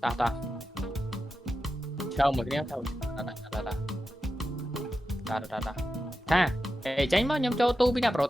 ta sao một cái sao ta tha tránh mất nhóm cho tu bị nạp pro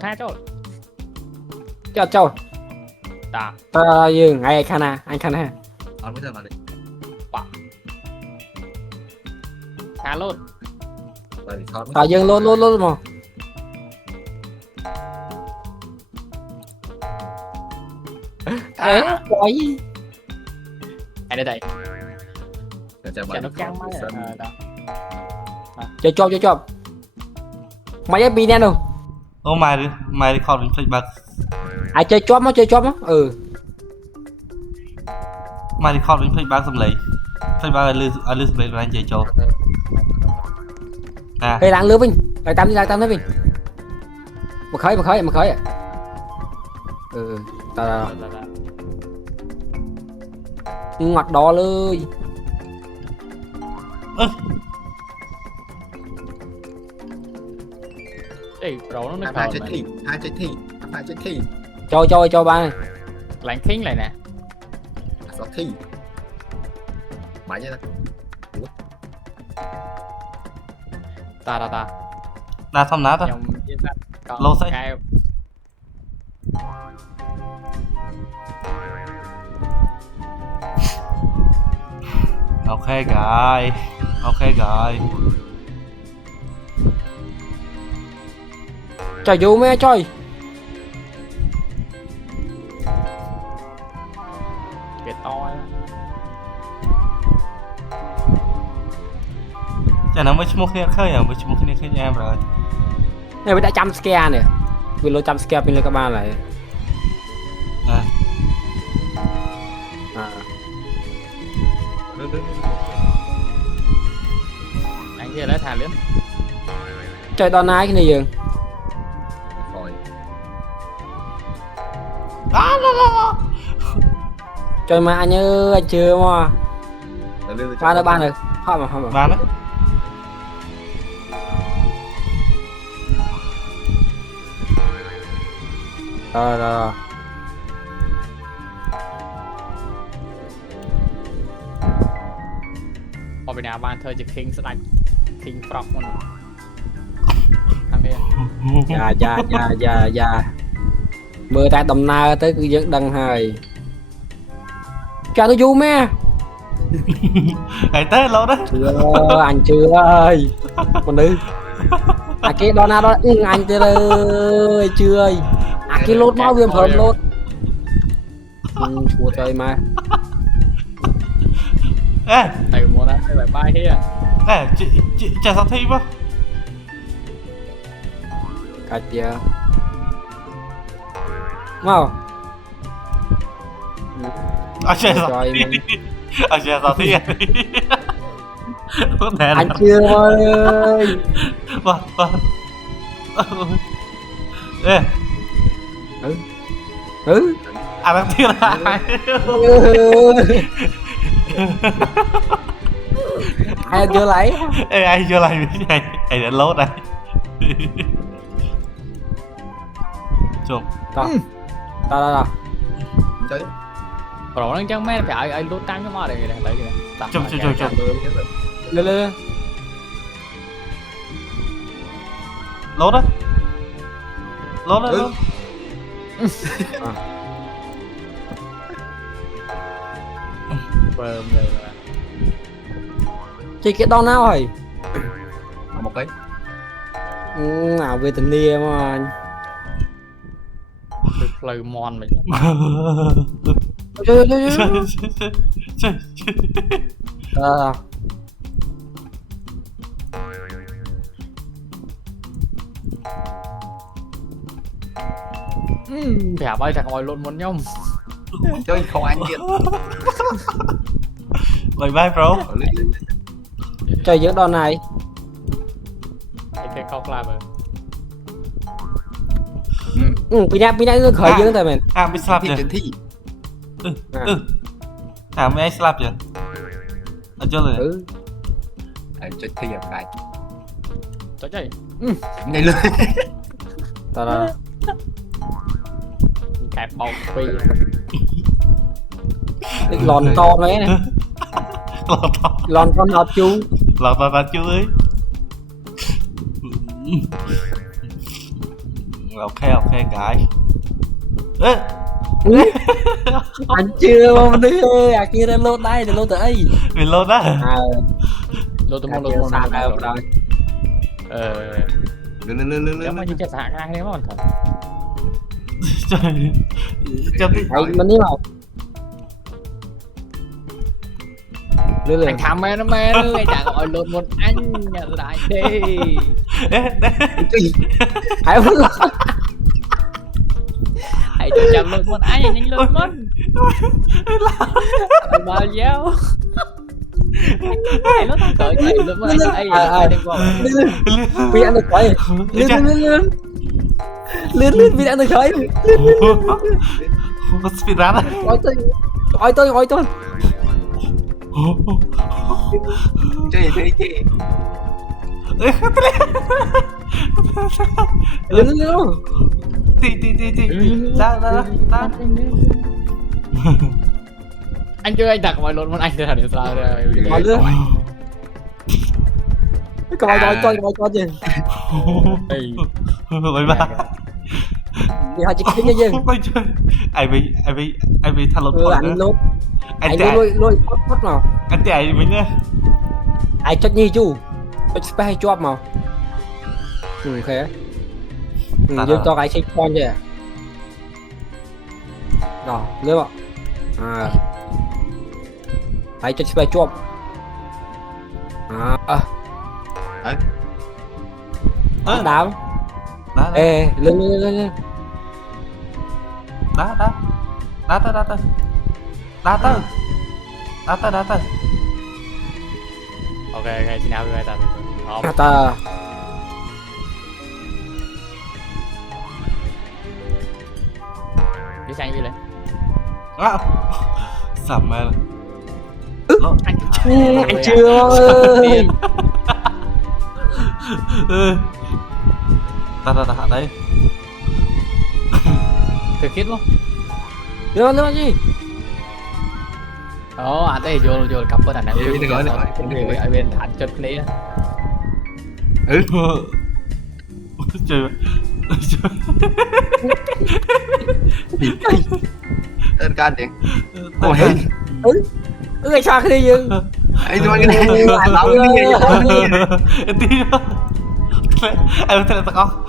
tha cho ta dừng ngay khana anh khana Còn bây giờ mà đi. tha luôn Bởi vì khó. dừng luôn mà quay ai đây Chờ nó căng quá cho mày bị nè đâu ô mày đi khỏi đến chơi bạc ai chơi chóp á mày đi khỏi đến chơi bạc xâm lấy chơi bạc ai lưu xâm lấy anh chơi cho à cây đang lứa vinh lại tắm đấy vinh một khởi ta ngoặt đỏ lơi đây pro nó Hai chết thi. cho ba này lạnh khinh lại nè 6 thi. Mãi vậy đó. ta là xong nát á nhom Lô xây. ok guys trời vô mẹ trời cái to chả nó mới mua kia khơi à mới mua kia em rồi này mới đã chăm scare nè vì lô chăm scare bên các bạn lại à anh kia lấy thả liếm trời đòn ai cái này dừng Rồi. trời mà anh ơi anh chưa mà ba nữa không mà bán đấy rồi ở bên nào ban thơ chỉ khinh sẽ đánh khinh prop con thằng kia dạ mưa tại Đồng Nai tới cứ dẫn đăng hời cho nó vui mẹ ngày tết lâu đấy anh chưa ơi còn đi cái đó nào đó anh chưa ơi chưa ơi cái lốt máu viêm hồn lốt chua trời mà ê từ mùa đó phải bay hết ê chị chả sao thi quá cả chưa mau chả sao thi anh chưa ơi ê à đang thi là ai chưa lấy ê ai chưa lại cái này ai đã lốt đây chụp ta Chơi. pro nó chẳng mấy phải ai lút tăng cái mò này lấy kìa chụp lên lốt đấy lốt bơm rồi chơi cái đó nào rồi Một cái. nào về tình yêu mà lời mòn mình chơi thẻ bay thằng ngồi luôn muốn nhông Chơi không anh kiện. bye bye bro chơi giữa đòn này cái cọc làm rồi pin nó khởi dưỡng tại mình à bị slap Thi chưa chiến thi. à mấy anh slap chưa anh chưa rồi Chơi thi ở cái. cho chơi Ngay lên. ta kẹp bầu phi lòn to mấy này ឡងត lòn con hộp chú ឡងតតាជួយ ok ok cái ê anh chưa mà đi ơi à kia lên lốt đây để lốt tới ấy vì luôn á à លោទៅមក kia sạc đây rồi អឺ លឿន ចាំមកយើងចិត្តសហការគ្នាមកថា trời cho cái anh mình đi vào lឿន អញថាមែនមែនអើយតែឲ្យលោតមុនអញស្ដាយទេ ê ai vẫn ហើយទៅចាំលោតមុនអញញលោតមុនមកយ៉ាវហើយលោតទៅក្រោយលោតមុនអីទៅគាត់ vì ăn được khói lឿនvì ăn được khói nó speed run á ôi tôi chơi lឿន tí ra anh chưa anh đặt mọi lốt muôn anh thì để sao đây mọi lឿនcoi gì bye bye vì họ chỉ kính cho gì Ôi trời, ai bị thay lột phổi anh nữa. lốt Anh anh chạy, lôi mất nào anh chạy mình nữa. ai cho nhi chú cho spy job mà khé dương cho cái check point vậy rồi lướt ạ à ai cho spy job đám Đá, ê lên đá tới. ok ok chị nào người ta ta đi sang gì lên À, sầm mẹ. anh chưa ơi Ta đây. thực kết luôn đưa gì à đây vô cặp với thằng này ở bên thành chất này Trời. Tên can điện Ôi. người sao cái gì ấy tôi cái này lão Em tí nữa. Em thấy là tao con.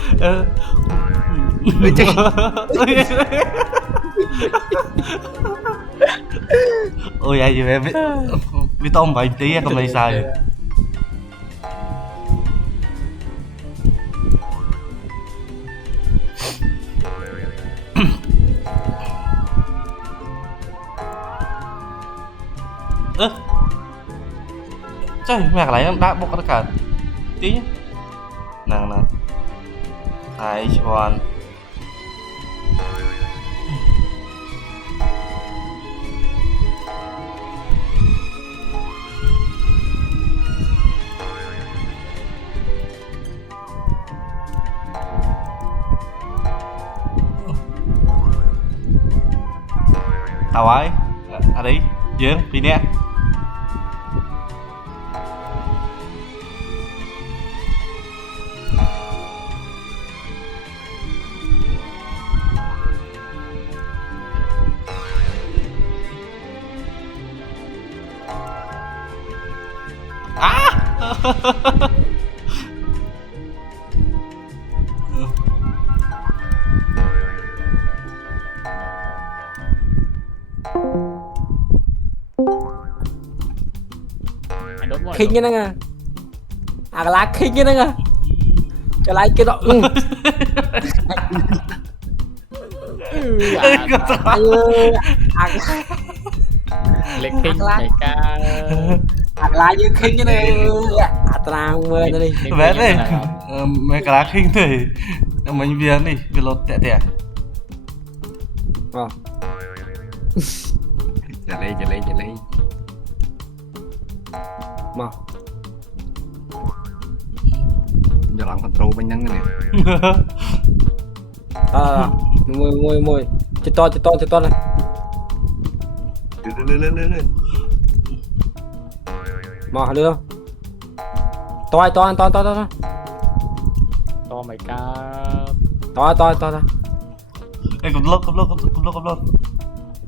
Ôi ai gì em biết tôm vậy tí con này xài. Trời, mẹ lấy em đã bốc tất cả tí nhá. Nè ai chuan tao ấy à đi dương đi nè khinh như này à lá khinh như này cái lá kia đó lịch kinh này ca lá như khinh như này trang mưa đi vé đi mấy cái lá khinh thì mình viên đi vì lột tẻ Chờ lấy mà giờ làm control bên nhắn này môi chết to này lên mò lưa to to mày ca to Ê, cầm lốt.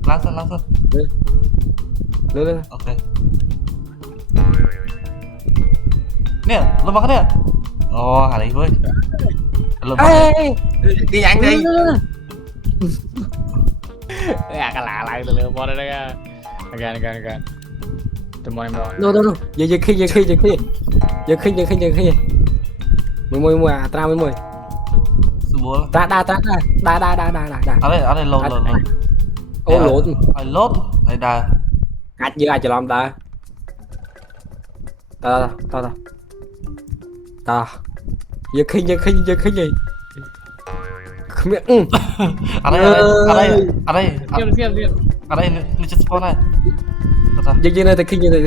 Lát ra. lưa Ok. Nè, lomba nè. Ồ, hả đấy với. Lomba. đi nhanh đi cái lạ lại từ lừa bò đây again tụi mày rồi no giờ khi mùi tra mùi Số 4. đa Ở đây lột. ô lột Ai lốt. Đây đà. cách giữa ai chờ làm ta giờ khi gì không biết Ở đây. xem Ở đây nó chết spawn này. giờ này thì khi giờ này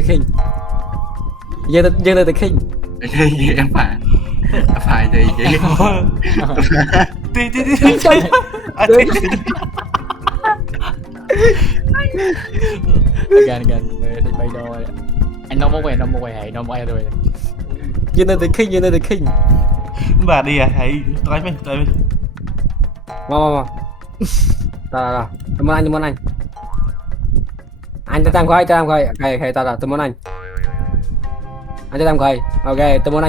thì khi em phải gì chị Tí. again đi bay đôi anh nó một quay nó bay rồi giờ này thì khi Bà đi à, hãy tới mình. mà ta cảm ơn anh cho tao coi okay ta cảm ơn anh cho tao coi ok cảm ơn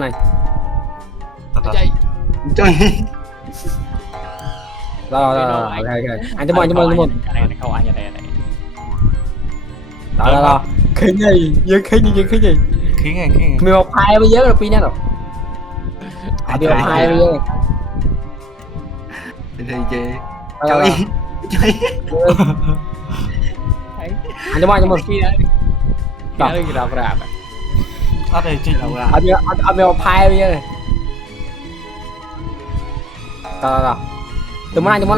anh chạy chơi rồi ok anh cảm ơn cái này không anh này đó khi gì Khiến ngày. mày một hai bây giờ rồi pin rồi mày một hai bây giờ thì chị chơi anh cảm ơn khi đó khi đó ra Ở đây chơi đâu ra. anh mày một hai bây giờ này đó cảm ơn anh ngồi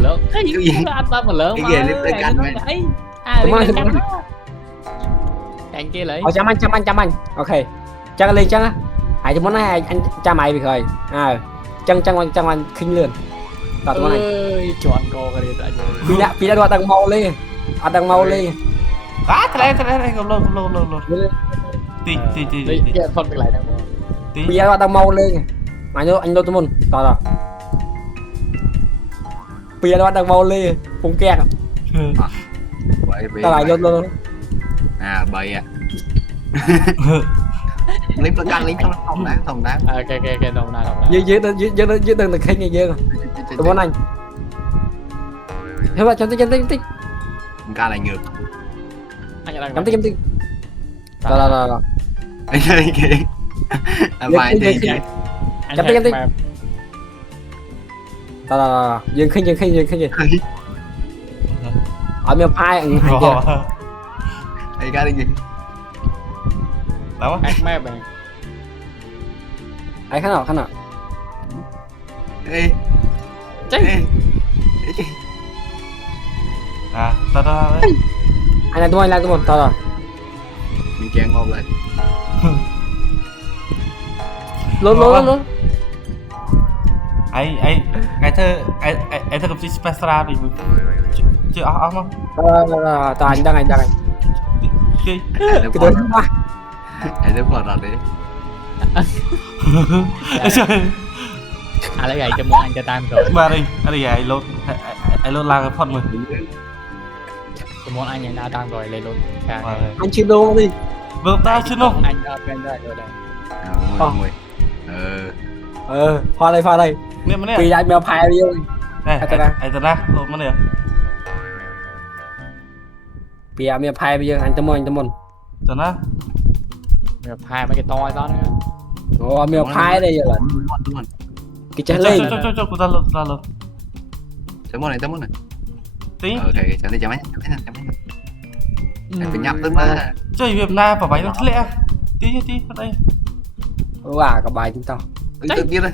lớn cái gì anh ta mà lớn cái gì lên cạnh mày anh kia lấy chăm anh ok chắc lên chắc á hãy cho món này anh cha mày bị khởi chân anh khinh lươn tao món này chọn cô cái đi tại vì đã đoạt đằng màu lên Thế này, cầm lốt. Tí. phân biệt lại vì đã đoạt đằng màu lên anh đâu tôi muốn tao vì đã đoạt đằng màu lên phùng kẹt tao lại luôn bậy à lấy plug ăn lấy trong phòng đá ok đồng nào dưới đừng được khinh như vậy tôi muốn anh thế mà chấm tích ca lại ngược chấm tích rồi anh chơi kìa phải đi chấm tích dừng khinh ở miền phai ai ca đi gì Đâu á? map này ai khán nào ê À, ta đấy. anh là tôi một tao rồi mình chèn ngon lại luôn Ai thơ cầm chiếc Spectra bị chưa áo không? tao anh đang Chơi. cái đứa quá ai đến vào rồi đi lấy gậy cho muốn anh cho tam rồi Bà đi, ai lốt la cái phận mình. cho muốn anh đã tam rồi lấy luôn anh chưa đô đi Vâng ta chưa đâu. anh đã quen rồi ngồi pha đây Nè mà nè. vì anh mèo phai đi Này, ai ta ra, lột mà nè. vì anh mèo phai bây giờ anh tâm ơn Tao na. hai mấy cái to đó nữa ồ mèo phai đây giờ là cái chân lên Cho ta lột. tấm món này Tí. ok cho mấy em phải nhập tới mà Chơi Việt Nam và bánh nó lẽ. Tí vào đây. wow cả bài chúng tao tự nhiên đây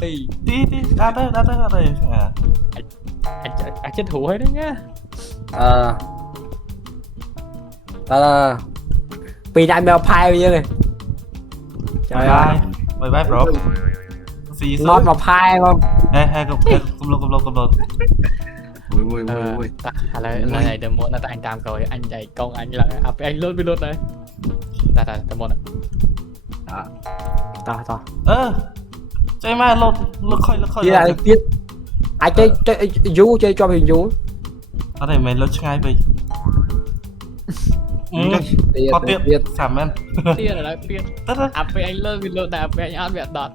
ơi Tí ra đây. À. anh chết thủ hết đấy nhá vì anh mèo phai bây giờ này trời ơi Bye bro. See you nót soon. vào phai không Hey, cầm lột. mùi này đừng muốn là anh tam rồi anh chạy con anh là anh lốt với lốt đấy ta đừng muốn đó to chơi mà lột đi lại tiếp ai chơi vú chơi cho mình vú ở đây mày lột ngay vậy có tiệm sảm em tiền là tiền anh lốt với lốt này anh ăn mẹ đọt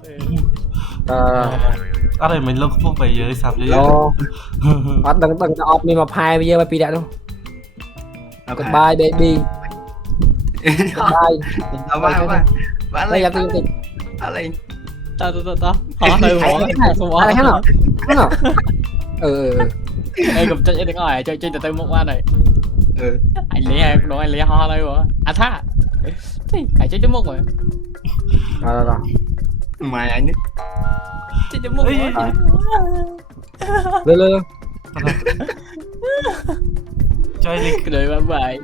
ở đây mình lột phúc về dưới sảm dưới đừng ọp mình mà phai bây giờ mà pi đã đâu goodbye baby goodbye đây là tôi lên ta họ nơi bỏ ai khác nào đây cầm chơi đừng hỏi chơi từ từ một qua này anh lấy đồ anh lấy ho đây rồi à tha thì phải chơi chấm mốc rồi rồi mày anh chơi chấm mốc lên chơi đi đời mà vậy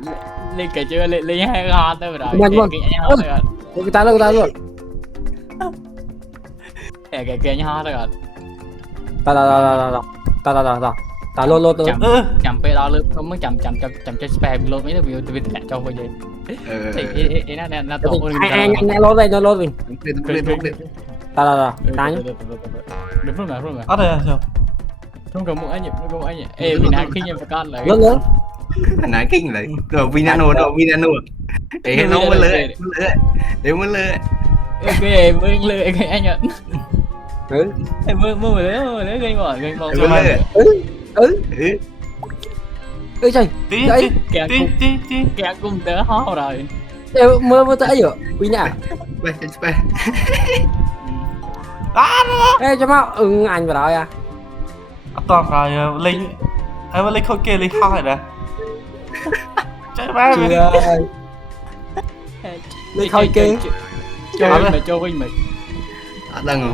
lên cái chơi lên hai ho tới rồi cái ta luôn cái kia ho thôi rồi ta lô chậm pe đo luôn không muốn chậm chơi spam luôn mấy cái video lại cho bây giờ thì nó tổ anh lô đây ta đừng phun mà ở đây sao không cần một anh nhỉ ê vì nào khi nhận phải con lại lớn nãy kinh lại rồi Vinano để nó mới lưỡi để mới lưỡi cái mới lưỡi cái anh ạ em mưa lấy gây bỏ trời tí kẹt cùng tớ ho rồi mưa tới rồi quý nhà ê cho mau anh vào đó à toàn rồi linh hay mà linh không kia linh ho rồi nè chơi ba linh khôi kia cho với mày đang rồi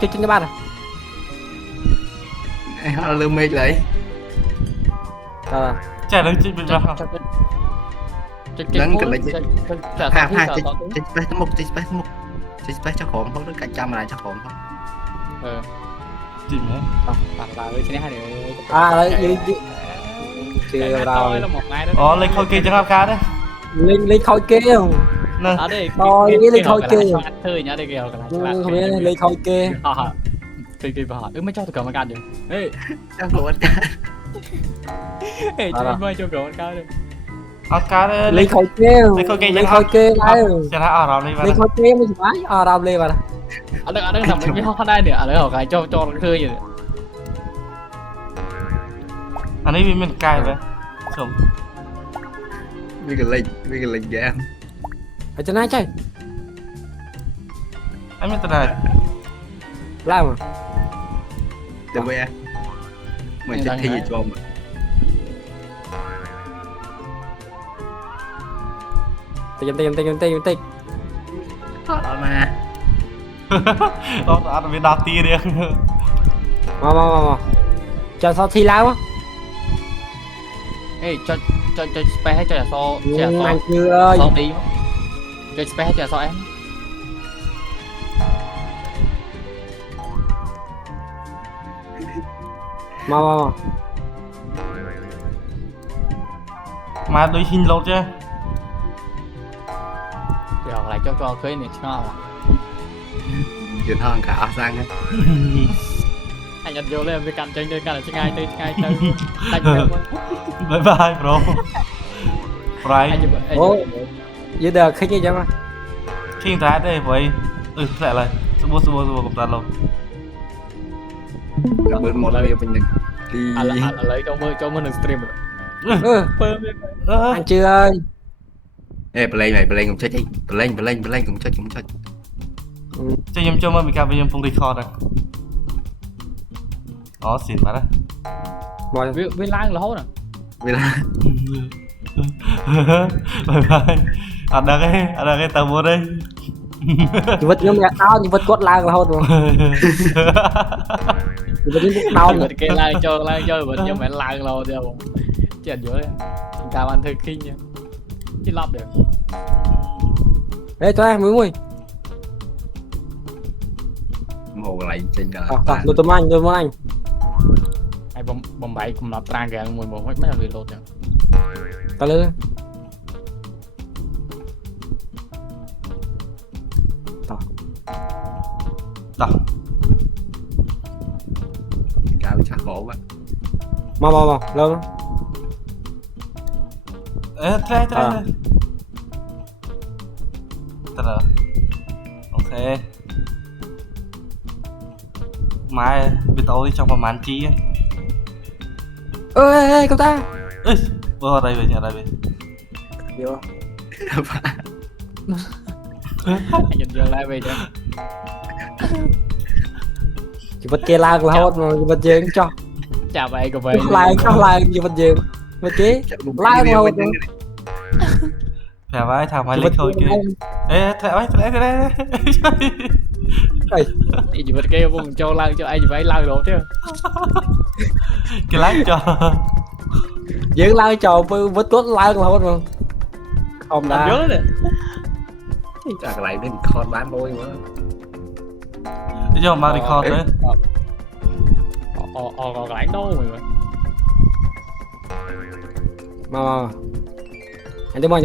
chơi trên cái bàn này họ lừa mệt lại chạy đứng trên bên ra không đứng cái này hai chết cho khổn không được cả trăm lại cho khổn không gì nữa đấy chưa đâu linh khôi kia cho cá đấy linh khôi kia không ở đây coi cái linh khôi kia thôi nhá đây kìa không biết linh khôi kia thì bà hỏi mới cho tôi cầm ăn được ê cho cậu ăn cá ê cho anh cho cậu ăn cá đi cá đấy linh khôi kia đây linh khôi kia mới phải rau lên vào ở đây nằm cái ho đây nữa ở đây họ cái cho cái thưa gì anh ấy mình cài vậy xong vì cái lệnh game ở trên này chơi anh biết này làm à được vậy mình chơi thi gì cho mà tiền đó mà nó ăn với đá tia đi mà cho sao thi lao á ê cho spare hay cho là so anh chưa ơi so đi cho spare hay cho là so em mà đôi hình lột chứ rồi lại cho khơi này cho chuyện hơn cả sang ấy anh nhận vô lên với cạnh chân là ngay tới bye bye bro right giờ được khi như vậy mà khi ta đây với lại là mua cùng ta luôn bữa một lời mình đừng đi lấy cho mưa đừng stream anh chưa ơi ê play cùng chơi play cùng chơi chơi em cho mơ mình cà với em phong record à đó xịn mà đấy mọi với lang là hốt à vì là bye anh đang cái tàu mua đây vật nhưng mà tao nhưng vật cốt lang là hốt rồi vật những đau vật cái lang cho vật nhưng mà lang lâu đâu chuyện dưới cả bạn thực kinh nha chứ lọp được đấy cho em mới ngồi lại trên đời tôi muốn anh ai bom bay cùng lọt trang kìa mùi một mấy là bị lột rồi ta lư Tao cao chắc khổ quá mau lâu ê tre Tao ok mai bị tối trong một màn chi á ơi cậu ta ê ở đây về nhà đây về vô anh nhìn giờ lại về cho chỉ vật kia lang là hốt mà vật dương cho chào vậy của về lang gì vật dương vật kế lang là hốt phải vai thằng mày lịch thôi kia ê tre anh chỉ vật kia vùng cho lang cho anh chỉ phải lang đồ chứ cái lái cho dương lang cho vật cốt lang là hốt mà không đã nhớ nè chắc lại đến con bán đôi nữa bây giờ mang đi kho đấy còn lại đâu mày mau anh cho mình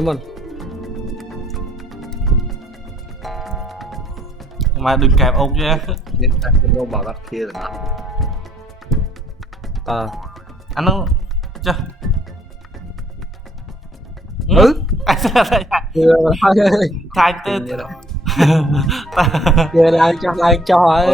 mà đừng kẹp ông chứ nên ta không đâu bảo các kia là ta anh nó chưa anh sẽ đây chưa thay tên như đó chưa lang cho